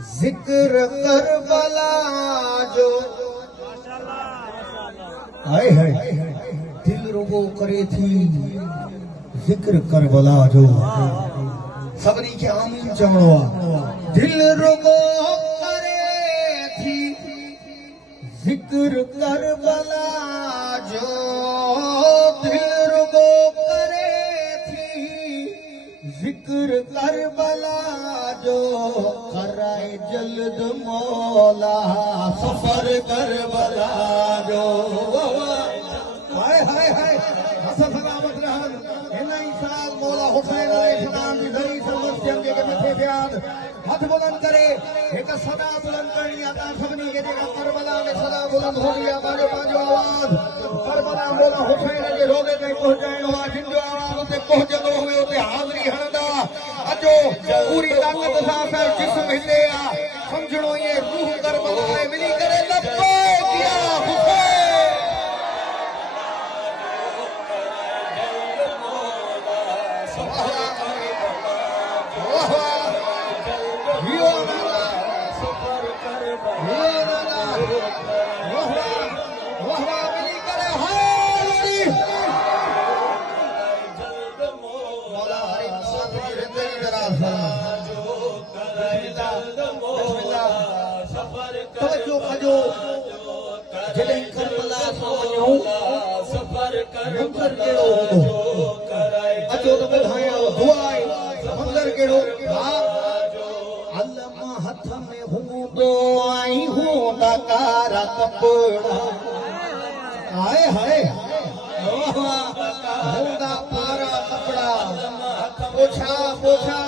जिक्र करबला जो हाय हाय दिल रुगो करे थी जिक्र करबला जो सभिनी खे आमीन चवणो आहे दिल रुगो करे थी जिक्र करबला जो दिल रुगो करे थी जिक्र करबला जो कराए जल्द मौला सफर करबला जो हाय हाय हाय हसन सलामत रहन हिन ई साल मौला हुसैन अलैहिस्सलाम जी धरी सर्वस्यम जे मथे बयान हथ बुलंद करे एक सदा बुलंद करनी आता सभिनी के जेका करबला में सदा बुलंद होनी आहे पंहिंजो आवाज़ करबला मौला हुसैन जे रोज़े ताईं पहुचाइणो आहे जिन जो आवाज़ उते पहुचंदो हुए उते हाज़िरी हणंदा अचो पूरी ताक़त सां असां जिस्म हिले आहे समझणो ये रूह करबला में मिली करे लब्बैक या हुसैन जॾहिं करबला सोनियो सफ़र कर मंज़र कहिड़ो हूंदो अचो त ॿुधायां दुआ आहे मंज़र कहिड़ो अलम हथ में हूंदो आई हूंदा कारा कपड़ा हाय हाय हूंदा कारा कपड़ा पोछा पोछा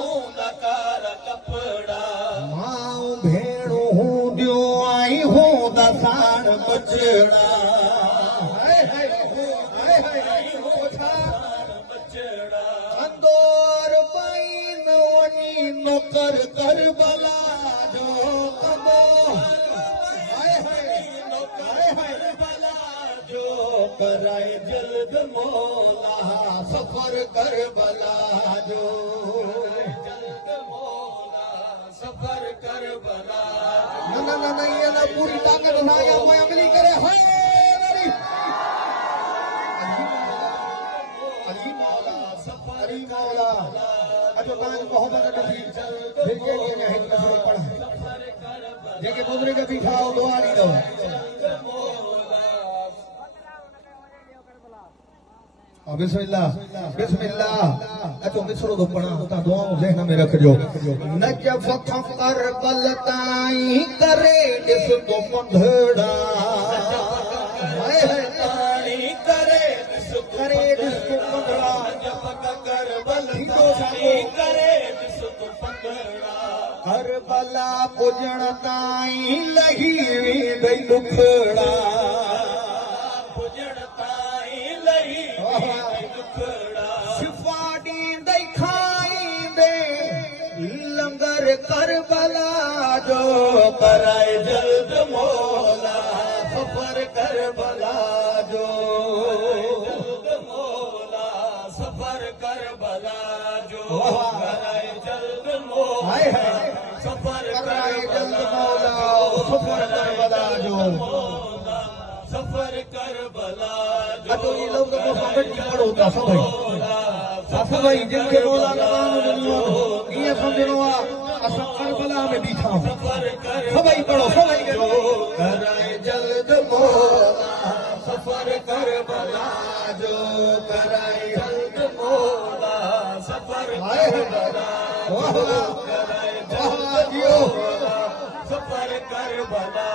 हूंदा कारा कपड़ा मां भेणो हूंदियूं आई हूंदा साण बचड़ा अंदोर पाई न वञी नौकर करबला जो कबो जो कराए जल्द मौला सफर करबला जो जल्द मौला सफर करबला न ये ना पूरी ताकत उठाया मैं अमली करे हाय अली मौला सफर अली मौला अचो ताज मोहब्बत नबी फिर के है नजर पढ़ा जेके बुजुर्ग बीठा हो दुआ नी दो बिस्मिल्लाह बिस्मिल्लाह अचो मिसरो दो पढ़ा ता दुआओं ज़हन में रखजो नजफ करबल ताई करे दिस तो पंधड़ा हाय हाय ताई करे दिस तो पंधड़ा नजफ करबल ताई करे दिस तो पंधड़ा करबला पुजण ताई लही वेंदई दुखड़ा करबला जो कराए जल्द मौला सफर करबला जो जल्द मौला सफर करबला जो कराए जल्द मौला सफर कराए जल्द मौला सफर करबला जो सफर करबला जो ये लोग को समझ नहीं पड़ता सब भाई जिनके मौला नाम दुनिया ये समझनो असां करबला में बीठा सभई पढ़ो सभई कराए जल्द मौला सफर करबला जो कराए जल्द मौला सफर करबला कराए जल्द मौला सफर करबला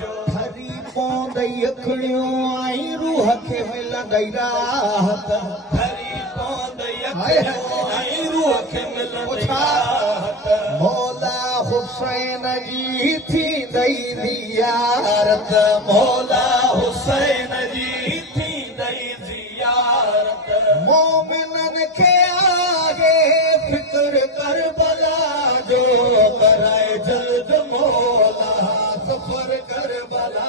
जो हरी पौंदई अखड़ियों आई रूह खे मिलंदई राहत हरी पौंदई अखड़ियों आई रूह खे मिलंदई राहत मौला हुसैन जी थी दई ज़ियारत मौला हुसैन जी थी दई ज़ियारत मोमिनन खे आगे फिक्र करबला जो कराए जल्द मौला सफर करबला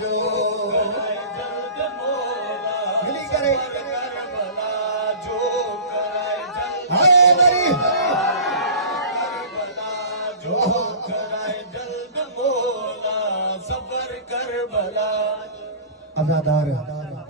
जो कराए जल्द मौला मिली करे करबला जो कराए जल्द हाय गरी सबर कर भला अज़ादार